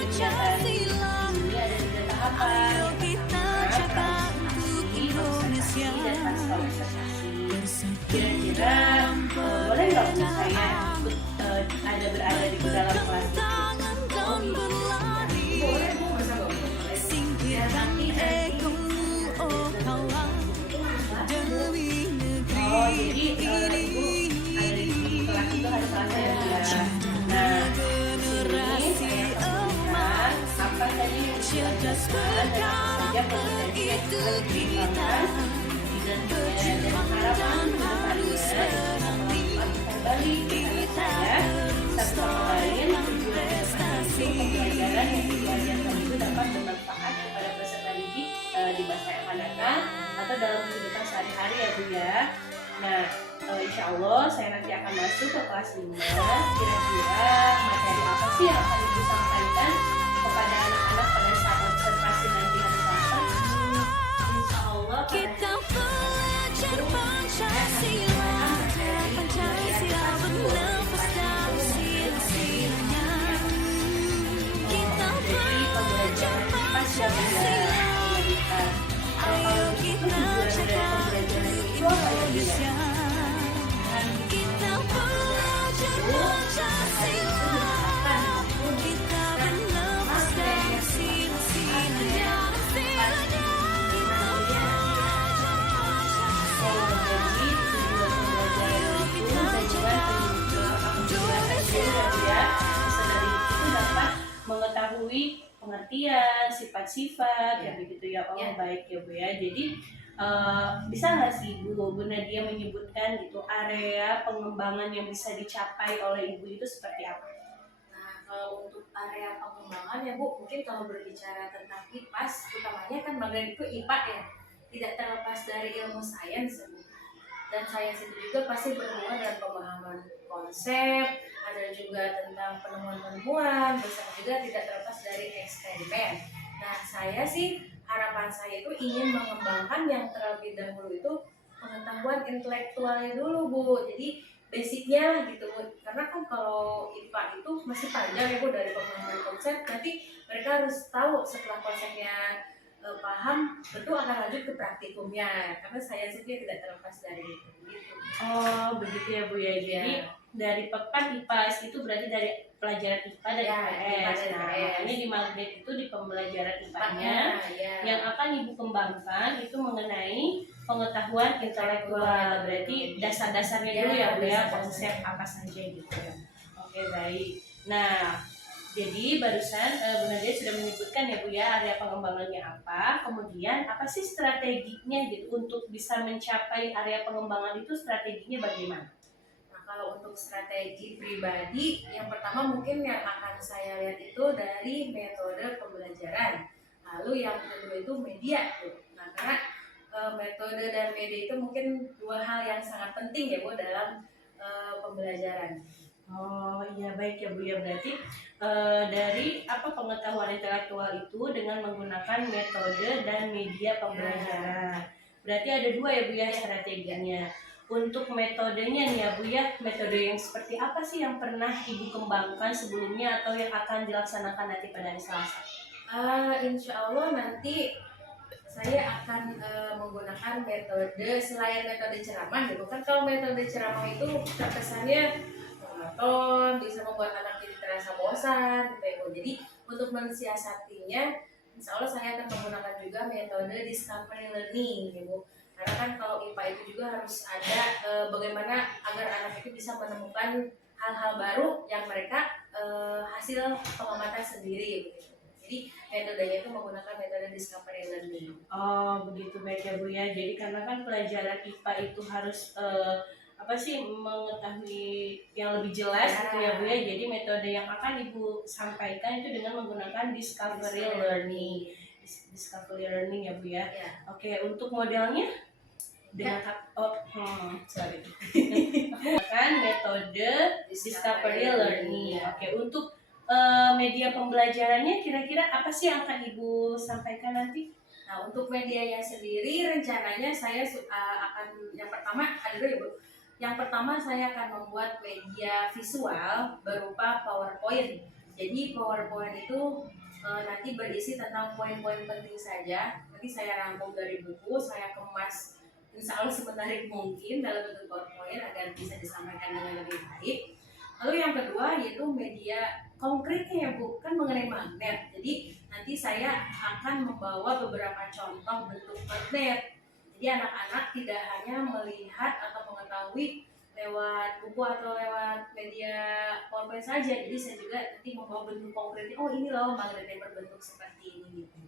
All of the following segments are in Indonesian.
kegiatan ini ada 3 tahapan. Yang pertama, praktisi, observasi, dan pasca observasi. Kira-kira boleh nggak Bu saya ikut berada di dalam kelas itu? Oh iya, boleh Bu, masa nggak boleh? Ya nanti oh jadi Ibu ada di kelas itu hari Selasa ya Bu ya. Nah di sini saya akan memberikan apa tadi yang dijelaskan dan apa saja potensi yang bisa dikembangkan di dan harapan kedepannya kembali anak saya satu sama lain tujuan dan itu pembelajaran yang dipelajari itu dapat bermanfaat kepada peserta didik di masa yang akan datang atau dalam kehidupan sehari-hari ya Bu ya. Nah, insya Allah saya nanti akan masuk ke kelas 5. Kira-kira materi apa sih yang akan Ibu sampaikan kepada anak-anak pada saat observasi nanti hari Selasa? Insya Allah pada mengetahui pengertian, sifat-sifat, ya begitu ya. Oh baik ya Bu ya. Jadi bisa nggak sih Bu Nadia menyebutkan gitu area pengembangan yang bisa dicapai oleh Ibu itu seperti apa? Nah kalau untuk area pengembangan ya Bu, mungkin kalau berbicara tentang IPAS, utamanya kan bagian itu IPA ya, tidak terlepas dari ilmu sains ya Bu. Dan sains itu juga pasti berhubungan dengan pemahaman konsep, ada juga tentang penemuan-penemuan, bersama juga tidak terlepas dari eksperimen. Nah saya sih, harapan saya itu ingin mengembangkan yang terlebih dahulu itu pengetahuan intelektualnya dulu Bu. Jadi basicnya lah gitu Bu. Karena kan kalau IPA itu masih panjang ya Bu, dari pemahaman konsep, nanti mereka harus tahu setelah konsepnya paham, tentu akan lanjut ke praktikumnya. Karena saya sih tidak terlepas dari itu. Gitu. Oh begitu ya Bu ya. Jadi dari pekan IPAS itu berarti dari pelajaran IPA dan IPS. Nah, makanya di magnet itu di pembelajaran IPA-nya yang akan Ibu kembangkan itu mengenai pengetahuan intelektual. Berarti dasar-dasarnya dulu ya Bu ya, konsep apa saja gitu ya. Oke baik. Nah, jadi barusan Bu Nadia sudah menyebutkan ya Bu ya area pengembangannya apa, kemudian apa sih strateginya gitu untuk bisa mencapai area pengembangan itu, strateginya bagaimana? Kalau untuk strategi pribadi, yang pertama mungkin yang akan saya lihat itu dari metode pembelajaran. Lalu yang kedua itu media. Nah, karena metode dan media itu mungkin dua hal yang sangat penting ya Bu dalam pembelajaran. Oh iya baik ya Bu ya, berarti dari pengetahuan intelektual itu dengan menggunakan metode dan media pembelajaran. Berarti ada dua ya Bu ya strateginya. Untuk metodenya nih ya Bu ya, metode yang seperti apa sih yang pernah Ibu kembangkan sebelumnya atau yang akan dilaksanakan nanti pada hari Selasa? Insya Allah nanti saya akan menggunakan metode selain metode ceramah gitu kan. Kalau metode ceramah itu terkesannya monoton, bisa membuat anak jadi terasa bosan gitu ya Bu. Jadi untuk mensiasatinya, insya Allah saya akan menggunakan juga metode discovery learning ya Bu. Karena kan kalau IPA itu juga harus ada bagaimana agar anak itu bisa menemukan hal-hal baru yang mereka hasil pengamatan sendiri gitu. Jadi metodenya itu menggunakan metode discovery learning. Oh begitu baik ya Bu ya. Jadi karena kan pelajaran IPA itu harus mengetahui yang lebih jelas gitu ya Bu ya. Jadi metode yang akan Ibu sampaikan itu dengan menggunakan discovery learning. Discovery learning ya Bu ya. Oke, untuk modelnya dengan menggunakan metode discovery learning. Oke, untuk media pembelajarannya kira-kira apa sih yang akan Ibu sampaikan nanti? Nah, untuk medianya sendiri rencananya saya akan yang pertama ada dulu ya Bu. Yang pertama saya akan membuat media visual berupa PowerPoint. Jadi PowerPoint itu nanti berisi tentang poin-poin penting saja. Nanti saya rangkum dari buku, saya kemas insya Allah semenarik mungkin dalam bentuk PowerPoint agar bisa disampaikan dengan lebih baik. Lalu yang kedua yaitu media konkretnya ya Bu, kan mengenai magnet. Jadi nanti saya akan membawa beberapa contoh bentuk magnet. Jadi anak-anak tidak hanya melihat atau mengetahui lewat buku atau lewat media PowerPoint saja. Jadi saya juga nanti membawa bentuk konkretnya. Oh ini loh magnet yang berbentuk seperti ini gitu.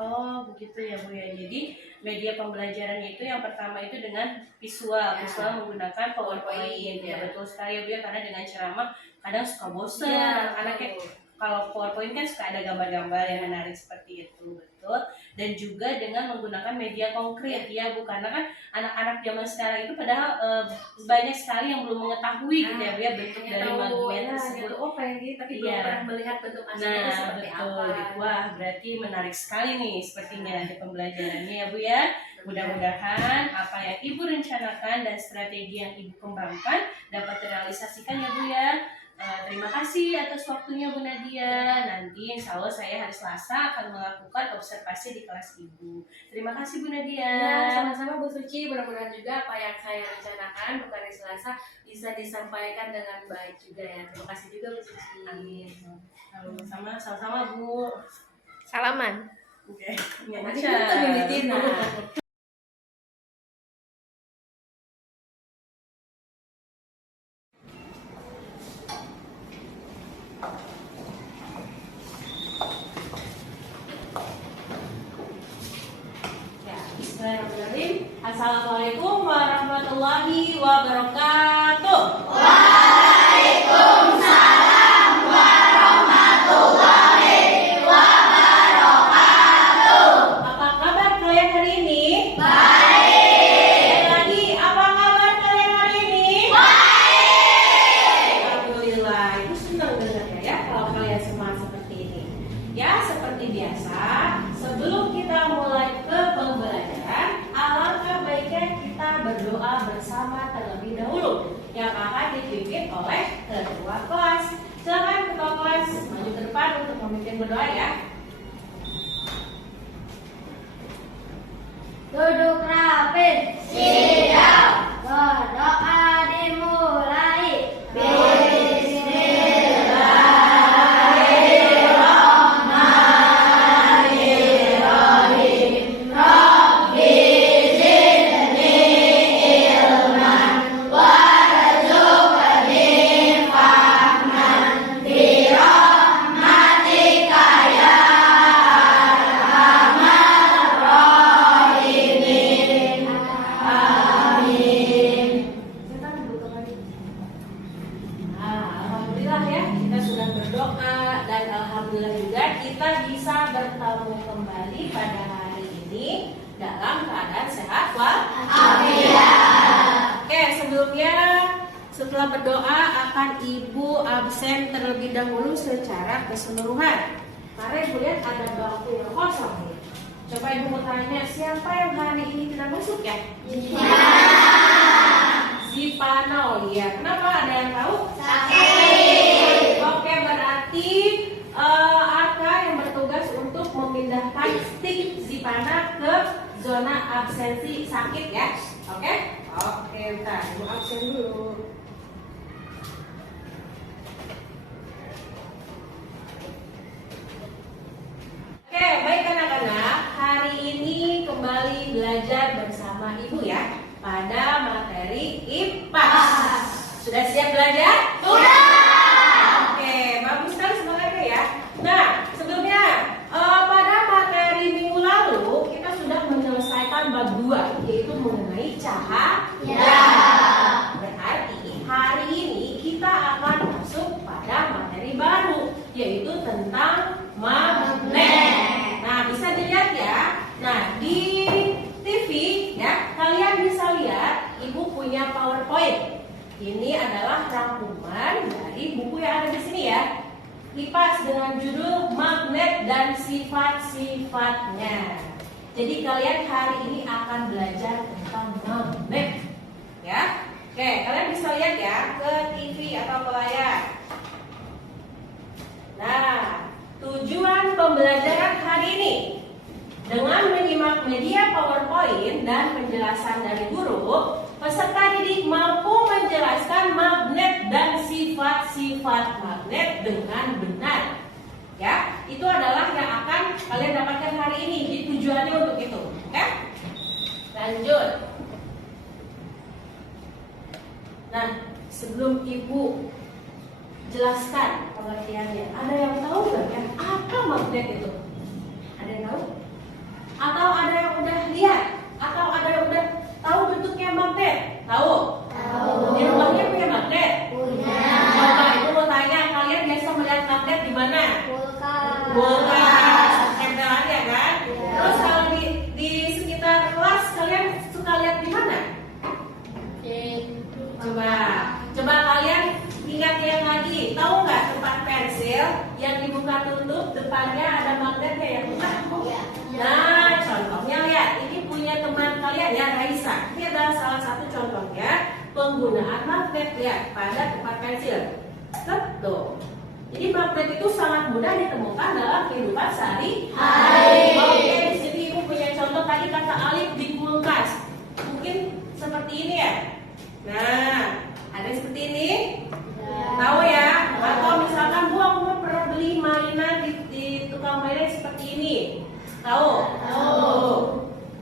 Oh begitu ya Bu ya. Jadi media pembelajarannya itu yang pertama itu dengan visual, visual menggunakan PowerPoint. Ya betul sekali ya Bu ya, karena dengan ceramah kadang suka bosan. Anak-anaknya kalau PowerPoint kan suka ada gambar-gambar yang menarik seperti itu, betul. Dan juga dengan menggunakan media konkret ya Bu, karena kan anak-anak zaman sekarang itu padahal banyak sekali yang belum mengetahui gitu ya Bu ya, bentuk dari magnet tersebut. Oh pengen tapi belum pernah melihat bentuk aslinya seperti apa. Wah berarti menarik sekali nih sepertinya nanti pembelajarannya ya Bu ya. Mudah-mudahan apa yang Ibu rencanakan dan strategi yang Ibu kembangkan dapat terrealisasikan ya Bu ya. Terima kasih atas waktunya Bu Nadia. Nanti insya Allah saya hari Selasa akan melakukan observasi di kelas Ibu. Terima kasih Bu Nadia. Ya, sama-sama Bu Suci. Mudah-mudahan juga apa yang saya rencanakan bukan hari Selasa bisa disampaikan dengan baik juga ya. Terima kasih juga Bu Suci. Amin. Sama-sama Bu. Salaman. Oke. Nanti kita militin. Assalamualaikum warahmatullahi wabarakatuh. Waalaikumsalam warahmatullahi wabarakatuh. Apa kabar kalian hari ini? Baik. Lagi apa kabar kalian hari ini? Baik. Alhamdulillah, Ibu senang dengarnya ya kalau kalian semua seperti ini. Ya seperti biasa, sebelum kita mulai ke pembelajaran, alangkah baiknya kita berdoa bersama terlebih dahulu yang akan dipimpin oleh ketua kelas. Silakan ketua kelas maju ke depan untuk memimpin berdoa ya. Duduk rapi. Siap. Berdoa dimulai. Bismillahirrahmanirrahim. Rabbi zidni ilman warzuqni fahman bi rahmatika ya arhamar rahimin. Amin. Alhamdulillah ya, kita sudah berdoa dan alhamdulillah juga kita bisa bertemu kembali pada hari ini dalam keadaan sehat walafiat. Oke, sebelumnya setelah berdoa akan Ibu absen terlebih dahulu secara keseluruhan. Karena Ibu lihat ada bangku yang kosong nih. Coba Ibu mau tanya, siapa yang hari ini tidak masuk ya? Zipana, ya. Kenapa? Ada yang tahu? Sakit. Oke, berarti Arka yang bertugas untuk memindahkan stik Zipana ke zona absensi sakit ya. Oke? Oke, bentar. Ibu absen dulu. Oke, baik anak-anak. Hari ini kembali belajar bersama Ibu ya pada materi IPA. Sudah siap belajar? Sudah. Oke, bagus sekali semangatnya ya. Nah, sebelumnya pada materi minggu lalu kita sudah menyelesaikan bab 2 yaitu mengenai cahaya. Berarti hari ini kita akan masuk pada materi baru yaitu tentang magnet. Nah, bisa dilihat ya. Nah, di TV ya, kalian bisa lihat Ibu punya PowerPoint. Ini adalah rangkuman dari buku yang ada di sini ya. IPA dengan judul Magnet dan Sifat-sifatnya. Jadi kalian hari ini akan belajar tentang magnet. Ya. Oke, kalian bisa lihat ya ke TV atau ke layar. Nah, tujuan pembelajaran hari ini dengan menyimak media PowerPoint dan penjelasan dari guru, peserta didik mampu menjelaskan magnet dan sifat-sifat magnet dengan benar. Ya, itu adalah yang akan kalian dapatkan hari ini. Jadi tujuannya untuk itu. Oke? Lanjut. Nah, sebelum Ibu jelaskan pengertiannya, ada yang tahu nggak ya apa magnet itu? Ada yang tahu? Atau ada yang udah lihat? Atau ada yang udah tahu bentuknya magnet? Tahu? Tahu. Di rumahnya punya magnet? Punya. Coba Ibu mau tanya, kalian biasa melihat magnet di mana? Kulkas. Tempelan ya kan? Ya. Terus kalau di sekitar kelas kalian suka lihat di mana? Coba kalian ingat lagi. Tahu nggak tempat pensil yang dibuka tutup depannya ada magnetnya ya bukan? Ya. Nah, contohnya lihat, ini punya teman kalian ya, Raisa. Ini adalah salah satu contohnya penggunaan magnet lihat pada tempat pensil. Betul. Jadi magnet itu sangat mudah ditemukan dalam kehidupan sehari-hari. Oke, di sini Ibu punya contoh tadi kata Alif di kulkas. Mungkin seperti ini ya. Nah, ada seperti ini. Tahu ya? Atau misalkan Bu, aku mau pernah beli mainan di tukang mainan seperti ini. Tahu? Tahu.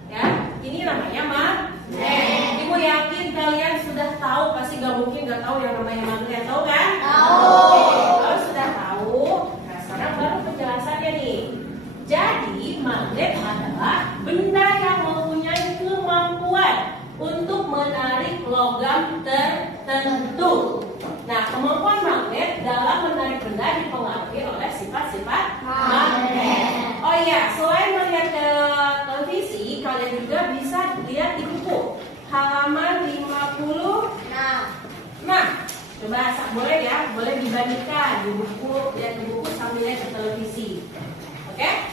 Ya, ini namanya magnet. Ibu yakin kalian sudah tahu, pasti gak mungkin gak tahu yang namanya magnet. Tahu kan? Tahu. Kalau sudah tahu, nah sekarang baru penjelasannya nih. Jadi magnet adalah benda yang mempunyai kemampuan untuk menarik logam tertentu. Nah, kemampuan magnet dalam menarik benda dipengaruhi oleh sifat-sifat magnet. Oh iya, selain melihat ke televisi, kalian juga bisa lihat di buku halaman 50. Nah, coba boleh ya, boleh dibandingkan di buku, lihat di buku sambil lihat ke televisi. Oke?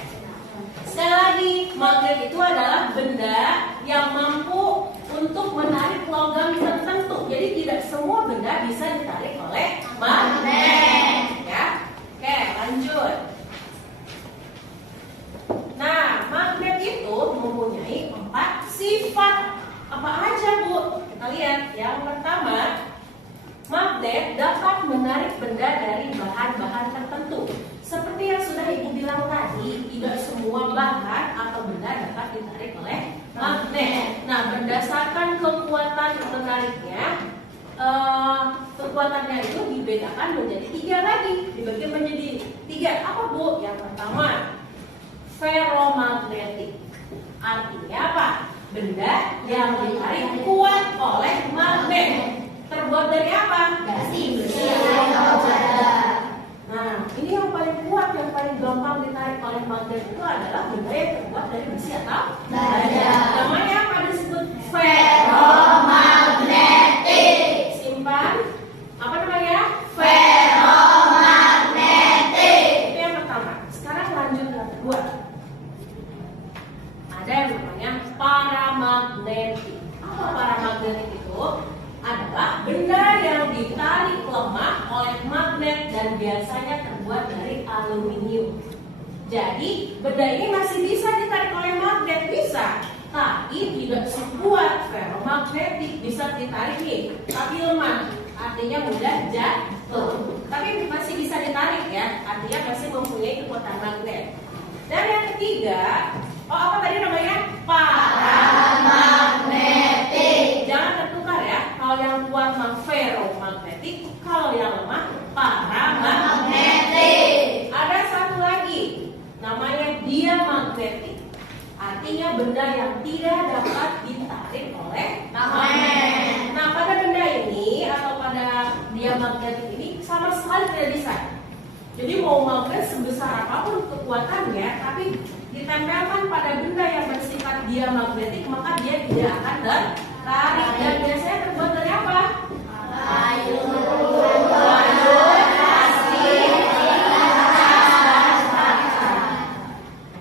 Sekali lagi, magnet itu adalah benda yang mampu untuk menarik logam tertentu. Jadi tidak semua benda bisa ditarik oleh magnet. Ya, oke, lanjut. Nah, magnet itu mempunyai 4 sifat. Apa aja Bu? Kita lihat. Yang pertama, magnet dapat menarik benda dari bahan-bahan tertentu. Seperti yang sudah Ibu bilang tadi, tidak semua bahan atau benda dapat ditarik oleh magnet. Nah, berdasarkan kekuatan menariknya, kekuatannya itu dibedakan menjadi 3 lagi. Dibagi menjadi 3. Apa Bu? Yang pertama, ferromagnetik. Artinya apa? Benda yang ditarik kuat oleh magnet. Terbuat dari apa? Besi. Nah, ini yang paling kuat, yang paling gampang ditarik oleh magnet itu adalah benda yang terbuat dari besi atau baja. Namanya apa disebut? Ferromagnetik. Simpan. Apa namanya? Ferromagnetik. Itu yang pertama. Sekarang lanjut ke yang kedua. Ada yang namanya paramagnetik. Apa paramagnetik itu? Adalah benda yang ditarik lemah oleh magnet dan biasanya terbuat dari aluminium. Jadi benda ini masih bisa ditarik oleh magnet, bisa, tapi tidak sekuat ferromagnetik. Bisa ditarik nih, tapi lemah, artinya mudah jatuh. Tapi masih bisa ditarik ya, artinya masih mempunyai kekuatan magnet. Dan yang ketiga, apa tadi namanya? Paramagnetik. Jangan tertukar ya. Kalau yang kuat ferromagnetik, kalau yang lemah paramagnetik. Ada satu lagi, namanya diamagnetik. Artinya benda yang tidak dapat ditarik oleh magnet. Nah, pada benda ini atau pada diamagnetik ini sama sekali tidak bisa. Jadi mau magnet sebesar apapun kekuatannya, tapi ditempelkan pada benda yang bersifat diamagnetik, maka dia tidak akan tertarik. Dan biasanya terbuat dari apa? Kayu, plastik,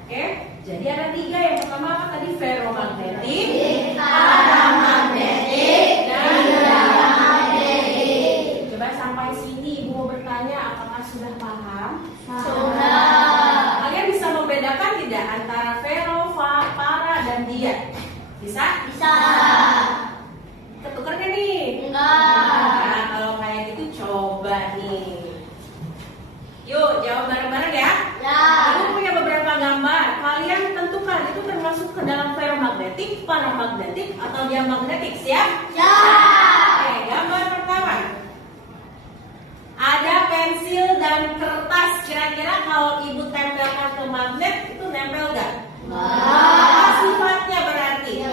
oke, jadi ada 3. Yang pertama apa tadi? Ferromagnetik, paramagnetik, dan diamagnetik. Coba sampai sini Ibu mau bertanya, apakah sudah paham? Bisa? Bisa. Ketukar kan nih? Enggak. Nah, kalau kayak gitu coba nih. Yuk, jawab bareng-bareng ya. Ya. Aku punya beberapa gambar. Kalian tentukan itu termasuk ke dalam ferromagnetik, paramagnetik, atau diamagnetik. Siap? Ya. Oke, gambar pertama. Ada pensil dan kertas. Kira-kira kalau ibu tempelkan ke magnet itu nempel nggak? Apa sifatnya berarti?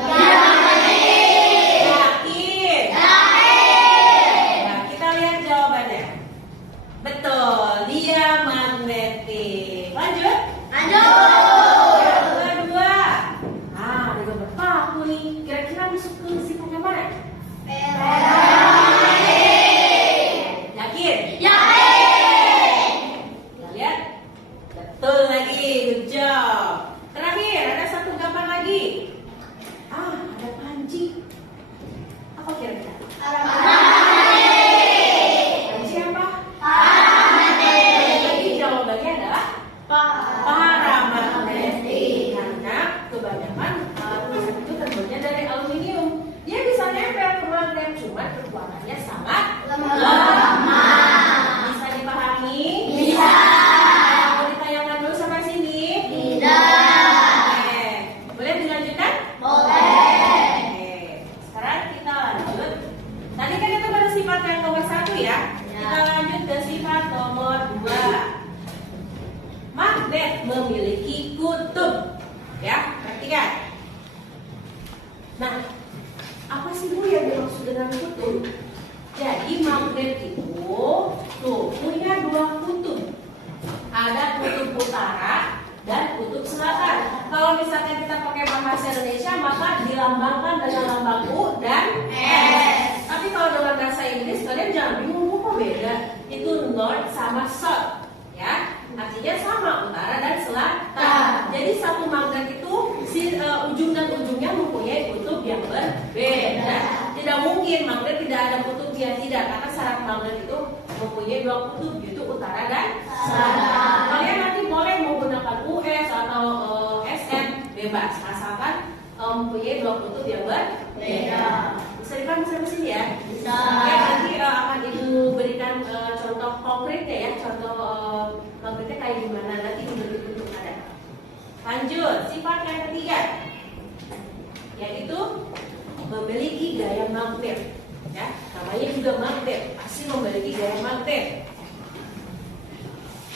Yakin? Nah, kita lihat jawabannya. Betul, dia magnetik. Lanjut. Yang kedua. Ada gambar paku nih. Kira-kira masuk ke sifat yang mana? Yakin? Kita lihat. Betul lagi, good job. Terakhir, ada satu gambar lagi. Ada panci. Apa kira-kira? Panci apa? Jadi jawabannya adalah paramagnetik. Karena kebanyakan tulisan itu terbuatnya dari aluminium. Dia bisa nempel ke magnet, cuma kekuatannya sangat lemah. Bisa dipahami? Bisa. Mau ditanyakan dulu sampai sini? Tidak. Oke. Boleh dilanjutkan? Boleh. Oke. Sekarang kita lanjut. Tadi kan itu baru sifat yang nomor 1 ya. Kita lanjut ke sifat nomor 2. Magnet memiliki kutub. Ya, perhatikan. Nah, apa sih Bu yang dimaksud dengan kutub? Jadi magnet itu punya 2 kutub. Ada kutub utara dan kutub selatan. Kalau misalkan kita pakai bahasa Indonesia, maka dilambangkan dengan lambang U dan S. Tapi kalau dengan bahasa Inggris, kalian jangan bingung kok beda. Itu north sama south, ya. Artinya sama, utara dan selatan. Jadi satu magnet itu ujung dan ujungnya mempunyai kutub yang berbeda. Tidak mungkin magnet tidak ada kutubnya, tidak, karena syarat magnet itu mempunyai 2 kutub, yaitu utara dan selatan. Kalian nanti boleh menggunakan US atau SM, bebas, asalkan mempunyai 2 kutub yang berbeda. Bisa dipahami sampai sini ya? Bisa. Oke, nanti akan ibu berikan contoh konkretnya ya, contoh magnetnya kayak gimana, nanti ibu bentuk ada. Lanjut, sifat yang ketiga, yaitu memiliki gaya magnet. Ya, namanya juga magnet, pasti memiliki gaya magnet.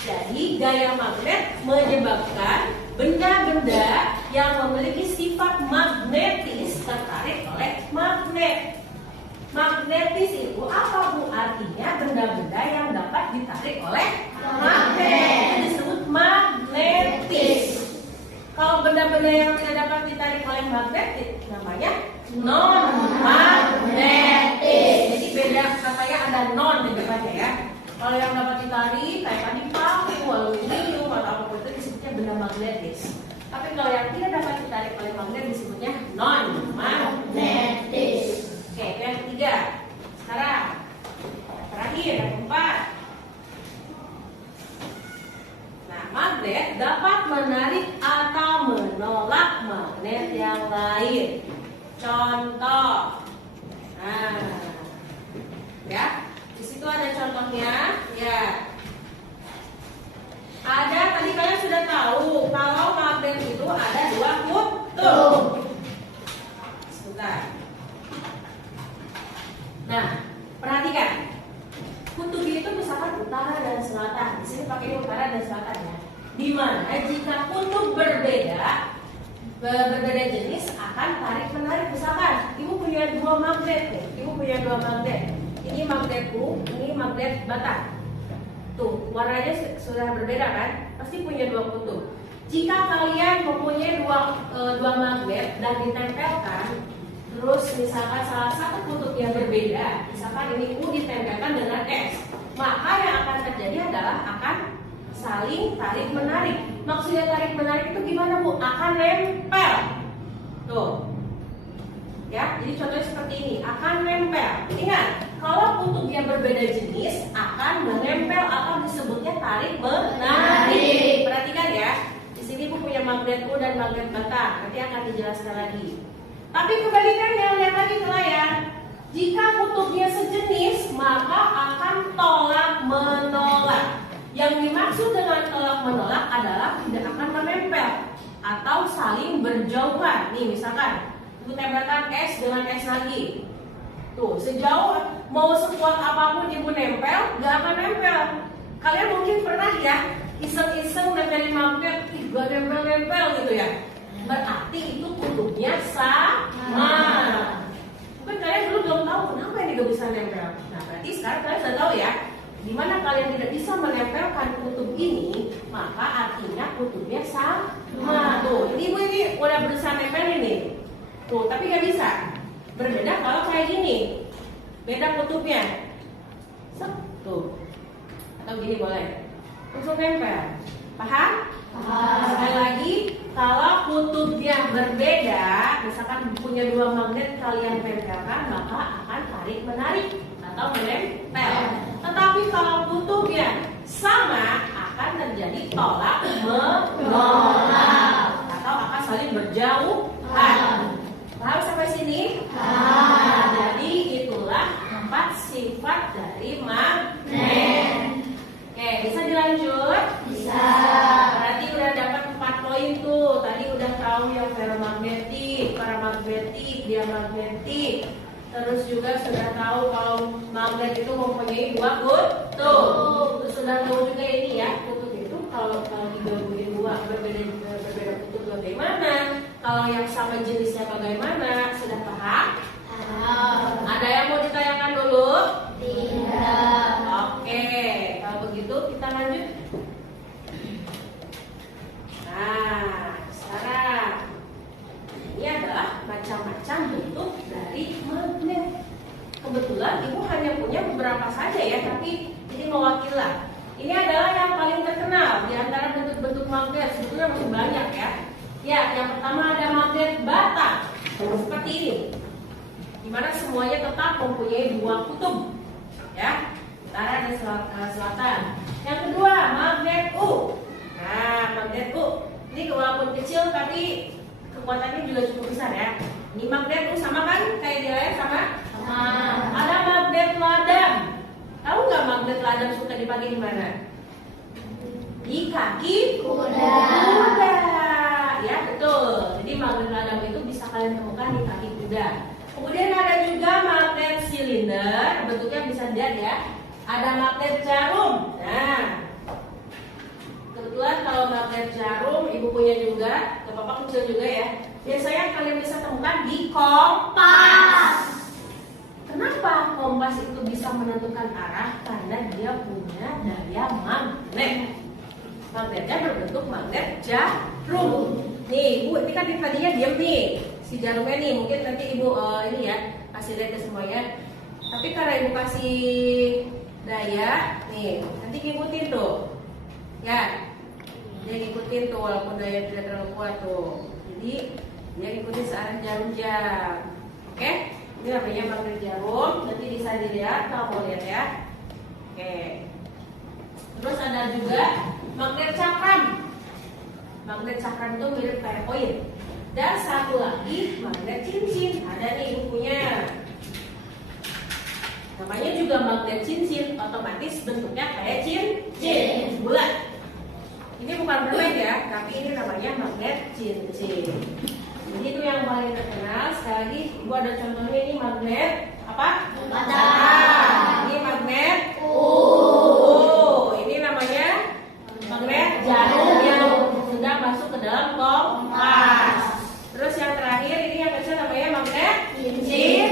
Jadi gaya magnet menyebabkan benda-benda yang memiliki sifat magnetis tertarik oleh magnet. Magnetis itu apa Bu? Artinya benda-benda yang dapat ditarik oleh magnet. Itu disebut magnetis. Kalau benda-benda yang tidak dapat ditarik oleh magnet namanya non-magnetis. Jadi beda, katanya ada non di depannya ya. Kalau yang dapat ditarik kayak tadi paku, aluminium atau apapun itu disebutnya benda magnetis. Tapi kalau yang tidak dapat ditarik oleh magnet disebutnya non-magnetis. Oke, itu yang ketiga. Sekarang terakhir yang keempat. Nah, magnet dapat menarik atau menolak magnet yang lain. Contoh. Nah, ya, di situ ada contohnya. Ya. Ada, tadi kalian sudah tahu kalau magnet itu ada 2 kutub. Sebentar. Nah, perhatikan. Kutubnya itu misalkan utara dan selatan. Di sini pakai utara dan selatan ya. Di mana jika kutub berbeda jenis akan tarik menarik. Misalkan ibu punya 2 magnet nih. Ibu punya 2 magnet. Ini magnet U, ini magnet bata. Tuh, warnanya sudah berbeda kan? Pasti punya 2 kutub. Jika kalian mempunyai dua magnet dan ditempelkan, terus misalkan salah satu kutub yang berbeda, misalkan ini U ditempelkan dengan S, maka yang akan terjadi adalah akan saling tarik menarik. Maksudnya tarik menarik itu gimana Bu? Akan nempel. Tuh. Ya, jadi contohnya seperti ini, akan nempel. Ingat, kalau kutub yang berbeda jenis akan menempel atau disebutnya tarik menarik. Perhatikan ya. Di sini Bu punya magnet U dan magnet bata. Nanti akan dijelaskan lagi. Tapi kebalikannya, lihat lagi ke layar. Jika kutubnya sejenis, maka akan tolak menolak. Yang dimaksud dengan tolak menolak adalah tidak akan menempel atau saling berjauhan. Nih misalkan, ibu tempelkan S dengan S lagi. Tuh, sejauh mau sekuat apapun ibu nempel, gak akan nempel. Kalian mungkin pernah ya iseng-iseng nempelin magnet, gak nempel-nempel gitu ya. Berarti itu kutubnya sama. Mungkin kalian dulu belum tahu kenapa ini gak bisa nempel. Nah, berarti sekarang kalian sudah tahu ya. Dimana kalian tidak bisa menempelkan kutub ini, maka artinya kutubnya sama. Tuh, ibu ini udah berusaha nempelin nih. Tuh, tapi gak bisa. Berbeda kalau kayak gini, beda kutubnya. Tuh, atau gini boleh. Langsung nempel. Paham? Sekali lagi, kalau kutubnya berbeda, misalkan punya dua magnet kalian tempelkan, maka akan tarik menarik atau menempel. Tetapi kalau kutubnya sama, akan terjadi tolak menolak atau akan saling berjauhan. Paham sampai sini? Nah, jadi itulah 4 sifat dari magnet. Oke, bisa dilanjut? Bisa. Berarti udah dapat 4 poin tuh. Tadi udah tahu yang ferromagnetik, paramagnetik, diamagnetik. Terus juga sudah tahu kalau magnet itu mempunyai 2 kutub. Terus sudah tahu juga ini ya, kutub itu kalau digabungin 2 berbeda kutub bagaimana? Kalau yang sama jenisnya bagaimana? Sudah paham? Ada yang mau ditanyakan dulu? Tidak. Oke, kalau begitu kita lanjut. Nah, sekarang ini adalah macam-macam bentuk dari magnet. Kebetulan ibu hanya punya beberapa saja ya, tapi ini mewakili. Ini adalah yang paling terkenal di antara bentuk-bentuk magnet. Sebetulnya masih banyak ya. Ya, yang pertama ada magnet bata seperti ini, dimana semuanya tetap mempunyai 2 kutub, ya, utara dan selatan. Yang kedua magnet U. Nah, magnet U ini walaupun kecil tapi kekuatannya juga cukup besar ya. Ini magnet U sama kan? Kayak di layar sama? Sama. Ada magnet ladang. Tahu nggak magnet ladang suka dipakai di mana? Di kaki kuda. Ya betul. Jadi magnet ladang itu bisa kalian temukan di kaki kuda. Kemudian ada juga magnet silinder, bentuknya bisa dilihat ya. Ada magnet jarum. Nah, kebetulan kalau magnet jarum ibu punya juga, gak apa-apa kecil juga ya. Biasanya kalian bisa temukan di kompas. Kenapa kompas itu bisa menentukan arah? Karena dia punya daya magnet. Magnetnya berbentuk magnet jarum. Nih, ibu, ini kan tadinya diam nih, si jarumnya nih. Mungkin nanti ibu ini ya kasih lihat ke semuanya. Tapi karena ibu kasih daya, nih, nanti ngikutin tuh, ya. Dia ngikutin tuh walaupun daya tidak terlalu kuat tuh. Jadi dia ngikutin searah jarum jam. Oke, ini namanya magnet jarum. Nanti bisa dilihat kalau mau lihat ya. Oke. Terus ada juga magnet cakram. Magnet cakram itu mirip kayak koin. Dan satu lagi magnet cincin. Ada nih ibu punya. Namanya juga magnet cincin. Otomatis bentuknya kayak cincin bulat. Ini bukan permen ya, tapi ini namanya magnet cincin. Jadi itu yang paling terkenal. Sekali lagi ibu ada contohnya, ini magnet apa? Bata. Ini magnet ini namanya magnet jarum yang sudah masuk ke dalam kompas. Terus yang terakhir ini yang kecil namanya magnet cincin.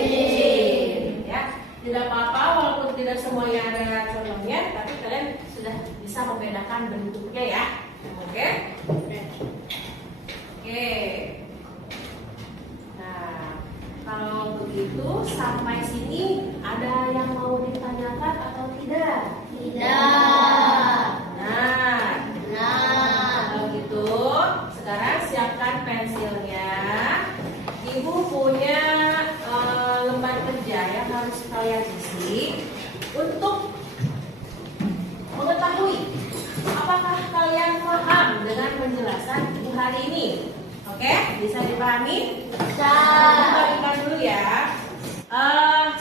Ya, tidak apa-apa walaupun tidak semuanya ada contohnya, tapi kalian sudah bisa membedakan bentuknya ya. Oke. Oke. Nah, kalau begitu sampai sini ada yang mau ditanyakan atau tidak? Tidak. Nah, kalau gitu sekarang siapkan pensilnya. Ibu punya lembar kerja yang harus kalian isi untuk mengetahui apakah kalian paham dengan penjelasan ibu hari ini. Oke, bisa dipahami? Bisa. Bagikan dulu ya.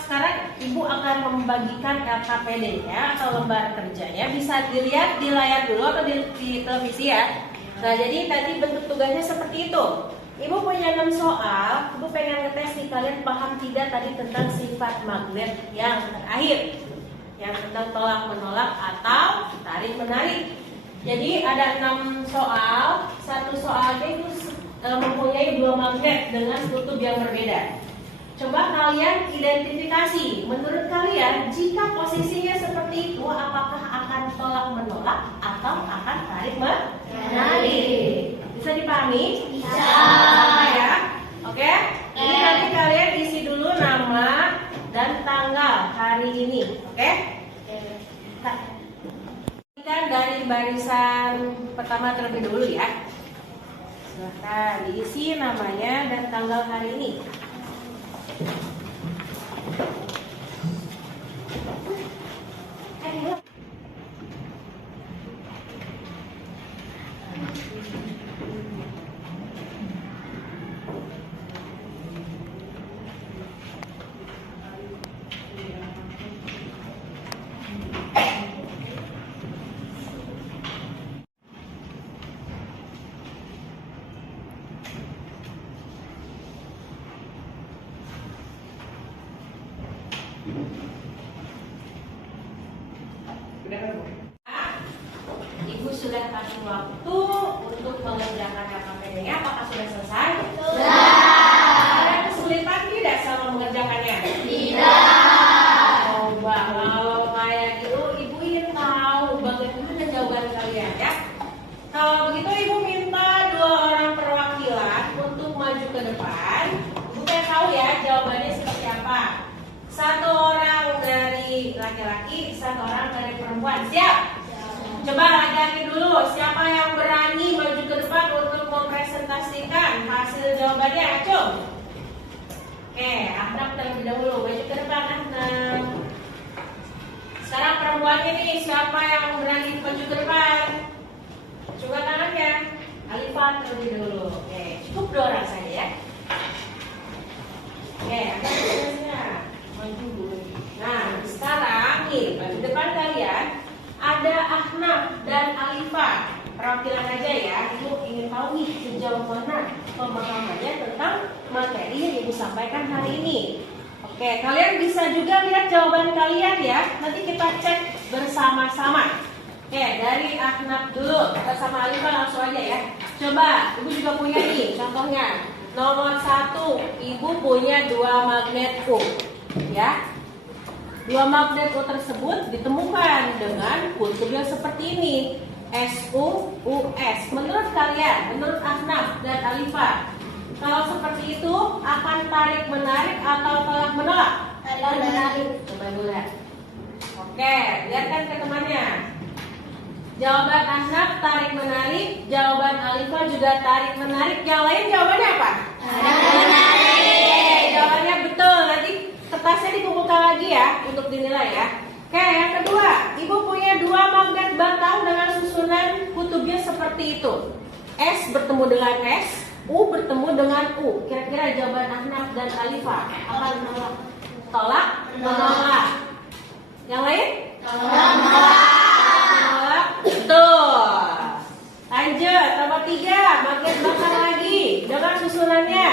Sekarang Ibu akan membagikan LKPD-nya atau lembar kerjanya. Bisa dilihat di layar dulu atau di televisi ya. Nah, jadi tadi bentuk tugasnya seperti itu. Ibu punya 6 soal. Ibu pengen ngetes nih, kalian paham tidak tadi tentang sifat magnet yang terakhir, yang tentang tolak menolak atau tarik menarik. Jadi ada 6 soal. Satu soalnya itu mempunyai 2 magnet dengan kutub yang berbeda. Coba kalian identifikasi, menurut kalian jika posisinya seperti itu, apakah akan tolak menolak atau akan tarik menarik? Bisa dipahami? Bisa. Ya, oke? Jadi nanti kalian isi dulu nama dan tanggal hari ini, oke? Kan dari barisan pertama terlebih dulu ya. Silahkan diisi namanya dan tanggal hari ini. Ibu sudah kasih waktu untuk mengerjakan LKPD-nya. Apakah sudah selesai? Sudah. Ada kesulitan tidak sama mengerjakannya? Tidak. Coba kalau kayak gitu, Ibu ingin tahu bagaimana jawaban kalian ya. Kalau begitu Ibu minta 2 orang perwakilan untuk maju ke depan. Ibu pengen tahu ya jawabannya seperti apa. 1 orang dari laki-laki, 1 orang dari perempuan. Siap? Coba laki-laki dulu, siapa yang berani maju ke depan untuk mempresentasikan hasil jawabannya? Ayo. Oke, Ahnaf terlebih dahulu, maju ke depan Ahnaf. Sekarang perempuannya nih, siapa yang berani maju ke depan? Coba tangannya. Alifah terlebih dulu. Oke, cukup 2 orang saja ya. Oke, Ahnaf maju dulu. Nah, sekarang nih, di depan kalian ada Ahnaf dan Alifah. Perwakilan aja ya. Ibu ingin tahu nih sejauh mana pemahamannya tentang materi yang Ibu sampaikan hari ini. Oke, kalian bisa juga lihat jawaban kalian ya. Nanti kita cek bersama-sama. Oke, dari Ahnaf dulu. Kita sama Alifah langsung aja ya. Coba, Ibu juga punya nih contohnya. Nomor 1, Ibu punya 2 magnet U. Ya. 2 magnet U tersebut ditemukan dengan kutub yang seperti ini, SU, US. Menurut kalian, menurut Ahnaf dan Alifah, kalau seperti itu akan tarik menarik atau tolak menolak? Tarik menarik. Coba dulu lihat. Oke, lihatkan ke temannya. Jawaban Ahnaf tarik menarik, jawaban Alifah juga tarik menarik. Yang lain jawabannya apa? Tarik menarik. Jawabannya betul. Nanti kertasnya dikumpulkan lagi ya untuk dinilai ya. Oke, yang kedua, Ibu punya 2 magnet batang dengan susunan kutubnya seperti itu. S bertemu dengan S, U bertemu dengan U. Kira-kira jawaban Ahnaf dan Alifah akan tolak menolak. Yang lain? Tolak. Betul. Lanjut, nomor 3, magnet batang lagi dengan susunannya.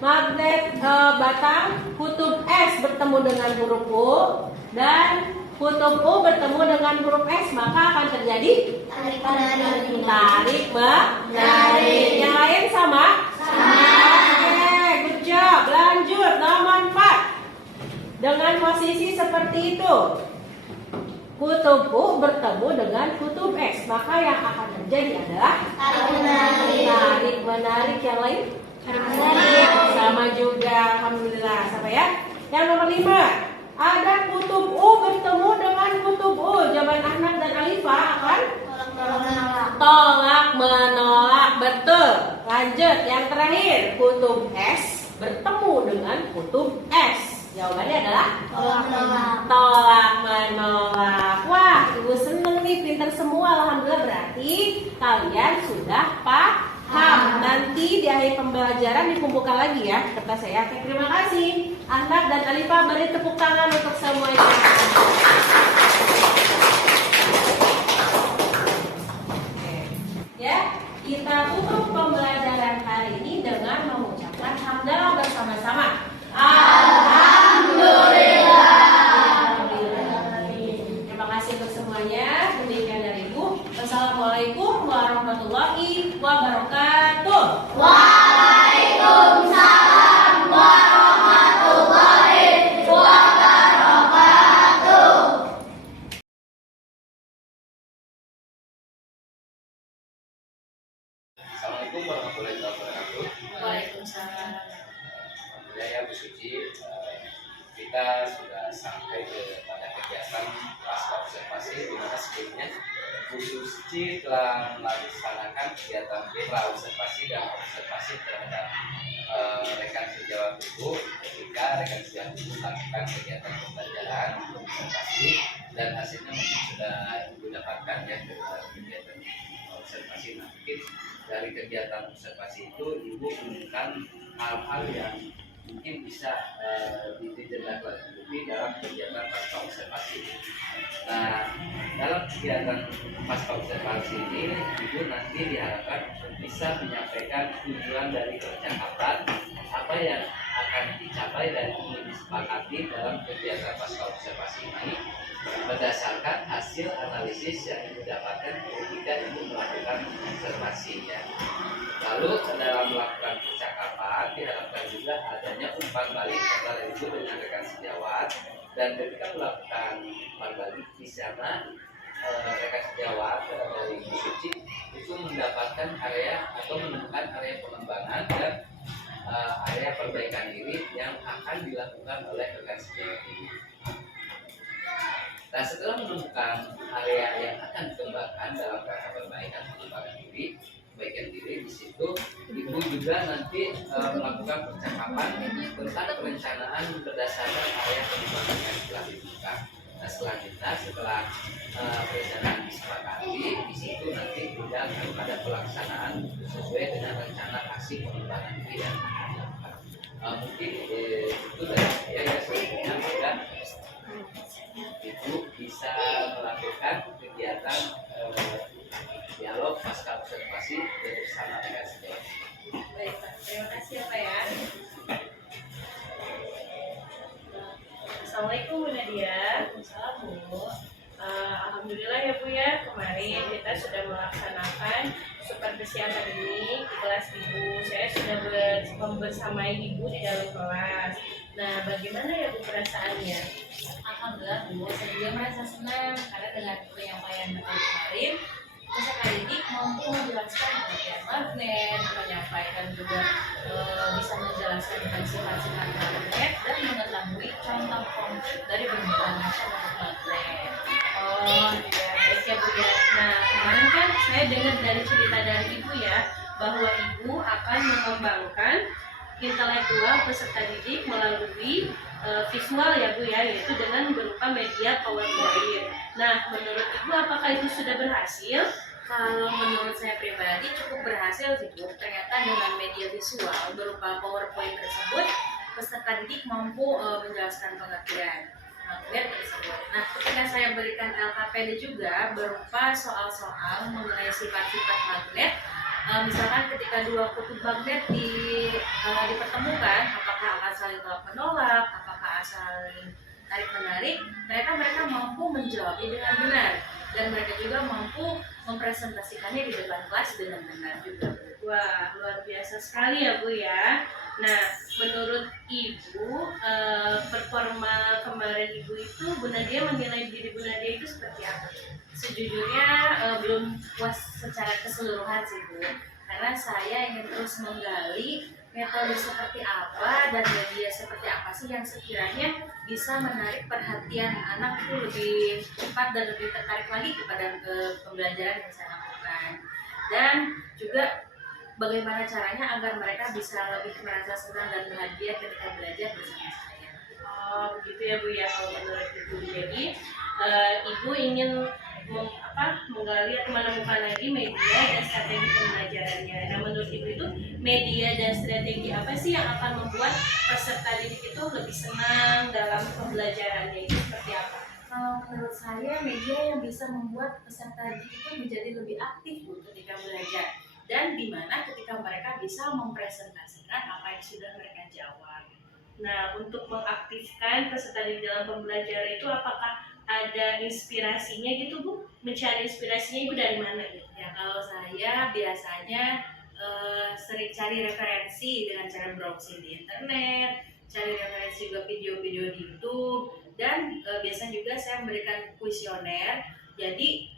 Magnet batang kutub S bertemu dengan huruf U dan kutub U bertemu dengan huruf S, maka akan terjadi Tarik menarik. tarik menarik. Yang lain sama? Sama. Oke, good job. Lanjut, nomor 4. Dengan posisi seperti itu, kutub U bertemu dengan kutub S, maka yang akan terjadi adalah Tarik menarik. tarik menarik. Yang lain? Sama juga, alhamdulillah. Sama ya. Yang nomor 5, ada kutub U bertemu dengan kutub U. Jawaban Ahnaf dan Alifah akan tolak menolak. Betul. Lanjut, yang terakhir, kutub S bertemu dengan kutub S. Jawabannya adalah Tolak menolak. tolak menolak. Wah, Ibu seneng nih, pinter semua. Alhamdulillah, berarti kalian sudah paham. Dan pembelajaran dikumpulkan lagi ya kertas saya. Oke, terima kasih. Ahnaf dan Alifah, beri tepuk tangan untuk semuanya. Oke. Ya, kita tutup pembelajaran hari ini dengan mengucapkan hamdalah bersama-sama. Terima kasih untuk semuanya. Demikian dari Ibu. Wassalamualaikum warahmatullahi wabarakatuh. Waalaikumsalam warahmatullahi wabarakatuh. Assalamualaikum warahmatullahi wabarakatuh. Waalaikumsalam. Alhamdulillah ya Bu Suci, kita sudah sampai pada kegiatan pasca observasi di mana sebelumnya Bu Suci telah melaksanakan kegiatan pra observasi dan observasi terhadap rekan sejawat Ibu ketika rekan sejawat Ibu melakukan kegiatan pembelajaran observasi dan hasilnya mungkin sudah Ibu dapatkan ya dari kegiatan observasi. Nah, mungkin dari kegiatan observasi itu Ibu menemukan hal-hal yang mungkin bisa ditindaklanjuti dalam kegiatan pasca observasi. Nah, dalam kegiatan pasca observasi ini, Ibu nanti diharapkan bisa menyampaikan tujuan dari percakapan apa yang akan dicapai dan ingin disepakati dalam kegiatan pasca observasi ini berdasarkan hasil analisis yang Ibu dapatkan ketika Ibu melakukan observasi ya. Lalu dalam melakukan percakapan diharapkan juga adanya umpan balik antara Ibu dengan rekan sejawat, dan ketika melakukan umpan balik di sana rekan sejawat dari Ibu Suci itu mendapatkan area atau menemukan area pengembangan dan area perbaikan diri yang akan dilakukan oleh rekan sejawat ini. Nah, setelah menemukan area yang akan dikembangkan dalam rangka perbaikan pengembangan diri, di situ Ibu juga nanti melakukan percakapan tentang perencanaan berdasarkan area pengembangan yang telah dibuka. Nah, selanjutnya setelah perencanaan disepakati, di situ nanti juga pada pelaksanaan sesuai dengan rencana aksi pengembangan diri yang akan dilakukan. Mungkin itu dari saya ya, selanjutnya maka Ibu bisa melakukan kegiatan dialog pasca observasi bersama dengan sejawat. Baik, Pak. Terima kasih ya, Pak ya. Assalamualaikum Bu Nadia. Assalamualaikum Bu. Alhamdulillah ya Bu ya, kemarin kita sudah melaksanakan supervisi akademik di kelas Ibu. Saya sudah membersamai Ibu di dalam kelas. Nah, bagaimana ya Bu perasaannya? Alhamdulillah Bu, saya juga merasa senang karena dengan penyampaian kemarin peserta didik mampu menjelaskan pengertian magnet, menyampaikan juga bisa menjelaskan tentang sifat-sifat magnet dan mengetahui contoh konkret dari berbagai macam magnet. Oh ya, baik ya Bu ya. Nah, kemarin kan saya dengar dari cerita dari Ibu ya, bahwa Ibu akan mengembangkan intelektual peserta didik melalui visual ya Bu ya, yaitu dengan berupa media PowerPoint. Nah, menurut Ibu apakah itu sudah berhasil? Kalau menurut saya pribadi cukup berhasil sih Bu. Ternyata dengan media visual berupa PowerPoint tersebut, peserta didik mampu menjelaskan pengertian magnet tersebut. Nah, ketika saya berikan LKPD juga berupa soal-soal mengenai sifat-sifat magnet, misalkan ketika dua kutub magnet dipertemukan, apakah akan saling tolak menolak, apakah saling tarik menarik, mereka mampu menjawabnya dengan benar, dan mereka juga mampu mempresentasikannya di depan kelas dengan benar juga. Wah, luar biasa sekali ya Bu ya. Nah, menurut Ibu, performa kemarin Ibu itu, Bu Nadia menilai diri Bu Nadia itu seperti apa? Sejujurnya belum puas secara keseluruhan sih Bu, karena saya ingin terus menggali metode seperti apa dan media seperti apa sih yang sekiranya bisa menarik perhatian anak itu lebih cepat dan lebih tertarik lagi kepada pembelajaran yang saya lakukan, dan juga bagaimana caranya agar mereka bisa lebih merasa senang dan bahagia ketika belajar bersama saya. Oh, begitu ya Bu ya, kalau menurut Ibu. Jadi, Ibu ingin menggali atau menemukan lagi media dan strategi pembelajarannya. Nah, menurut Ibu itu media dan strategi apa sih yang akan membuat peserta didik itu lebih senang dalam pembelajarannya itu seperti apa? Menurut saya media yang bisa membuat peserta didik itu menjadi lebih aktif Bu ketika belajar, dan di mana ketika mereka bisa mempresentasikan apa yang sudah mereka jawab. Nah, untuk mengaktifkan peserta didik dalam pembelajaran itu apakah ada inspirasinya gitu Bu? Mencari inspirasinya Ibu dari mana gitu? Ya kalau saya biasanya sering cari referensi dengan cara browsing di internet, cari referensi juga video-video di YouTube, dan biasanya juga saya memberikan kuesioner. Jadi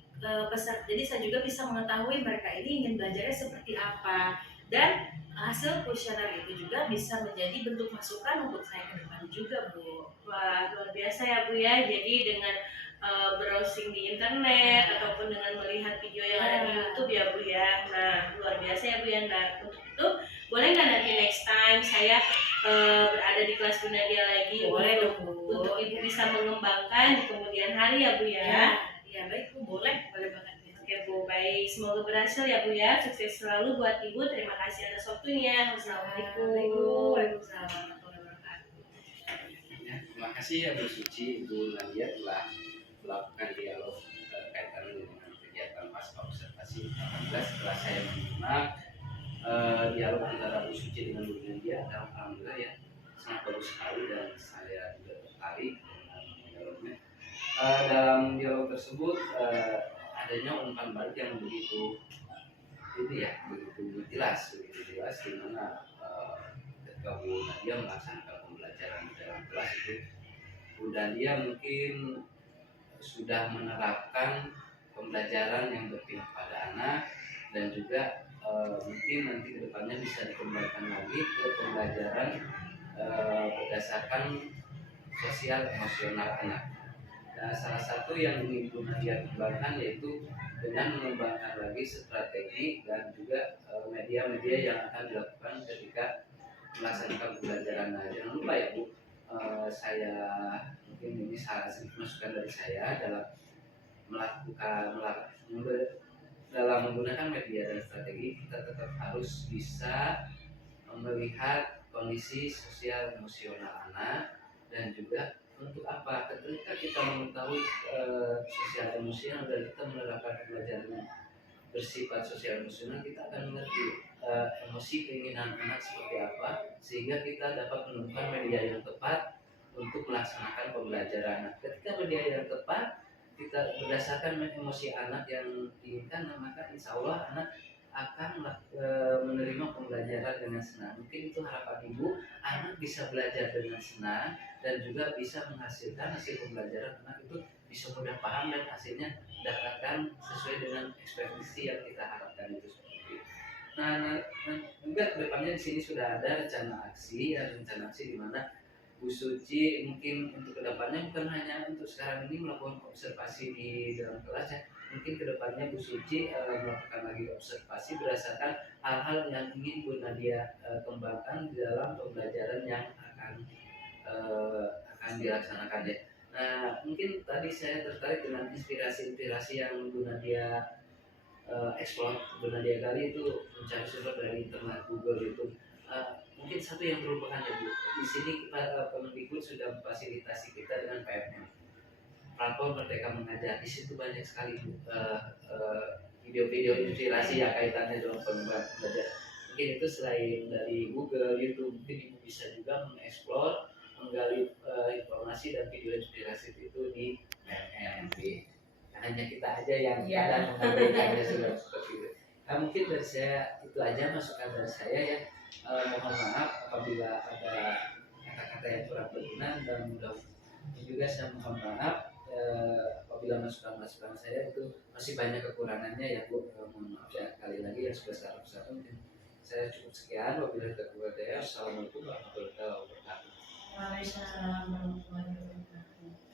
jadi saya juga bisa mengetahui mereka ini ingin belajarnya seperti apa, dan hasil kuesioner itu juga bisa menjadi bentuk masukan untuk saya ke depan juga Bu. Wah, luar biasa ya Bu ya. Jadi dengan browsing di internet ataupun dengan melihat video yang ada di YouTube ya Bu ya. Nah, luar biasa ya Bu ya. Nah, untuk itu boleh nggak nanti next time saya berada di kelas Bu Nadia lagi? Boleh dong Bu. Untuk Ibu bisa mengembangkan di kemudian hari ya Bu ya. Ya baik Bu, boleh banget. Oke Bu, baik. Semoga berhasil ya Bu ya. Sukses selalu buat Ibu. Terima kasih atas waktunya. Wassalamualaikum. Waalaikumsalam warahmatullahi wabarakatuh. Ya, terima kasih ya Bu Suci, Bu Nadia telah melakukan dialog kaitan dengan kegiatan pasca observasi 18. Setelah saya menyimak dialog antara Bu Suci dengan Bu Nadia, alhamdulillah ya sangat bagus sekali dan saya juga tertarik dengan dialognya. Dalam dialog tersebut adanya umpan balik yang begitu jelas di mana ketika Bu Nadia melaksanakan pembelajaran di dalam kelas itu, Bu Nadia mungkin sudah menerapkan pembelajaran yang berpihak pada anak, dan juga mungkin nanti kedepannya bisa dikembangkan lagi ke pembelajaran berdasarkan sosial emosional anak. Nah, salah satu yang ingin Bu Nadia kembangkan yaitu dengan mengembangkan lagi strategi dan juga media-media yang akan dilakukan ketika melaksanakan pembelajaran. Nah, jangan lupa ya Bu, saya mungkin ini salah satu masukan dari saya dalam dalam menggunakan media dan strategi, kita tetap harus bisa melihat kondisi sosial emosional anak, dan juga untuk apa ketika kita mengetahui sosial emosional dan kita menerapkan pembelajaran bersifat sosial emosional, kita akan mengerti emosi keinginan anak seperti apa, sehingga kita dapat menemukan media yang tepat untuk melaksanakan pembelajaran. Nah, ketika media yang tepat kita berdasarkan emosi anak yang diinginkan, maka insya Allah anak akan menerima pembelajaran dengan senang. Mungkin itu harapan Ibu, anak bisa belajar dengan senang dan juga bisa menghasilkan hasil pembelajaran anak itu bisa mudah paham dan hasilnya dapatkan sesuai dengan ekspektasi yang kita harapkan itu seperti itu. Nah, juga kedepannya di sini sudah ada rencana aksi di mana Bu Suci mungkin untuk kedepannya bukan hanya untuk sekarang ini melakukan observasi di dalam kelas ya, mungkin kedepannya Bu Suci melakukan lagi observasi berdasarkan hal-hal yang ingin Bu Nadia kembangkan di dalam pembelajaran yang akan dilaksanakan ya. Nah, mungkin tadi saya tertarik dengan inspirasi yang Bu Nadia explore, Bu Nadia gali itu mencari sumber dari internet, Google itu. Mungkin satu yang merupakan ya Bu, di sini Kemendikbud sudah memfasilitasi kita dengan PMM, platform Merdeka Mengajar. Di situ banyak sekali Bu video-video inspirasi yang kaitannya dengan pengembangan belajar. Mungkin itu selain dari Google, YouTube, mungkin Ibu bisa juga mengeksplor, menggali informasi dan video inspirasi itu di PMM. Hanya kita aja yang kadang mengabaikannya sudah seperti itu. Nah, mungkin dari saya itu aja masukan dari saya ya. Mohon maaf apabila ada kata-kata yang kurang berkenan, dan juga saya mohon maaf apabila masukan-masukan saya itu masih banyak kekurangannya ya Bu. Mohon maaf ya sekali lagi yang sebesar-besarnya. Mungkin saya cukup sekian. Wabillahi taufiq wal hidayah. Assalamualaikum warahmatullahi wabarakatuh. Waalaikumsalam warahmatullahi wabarakatuh.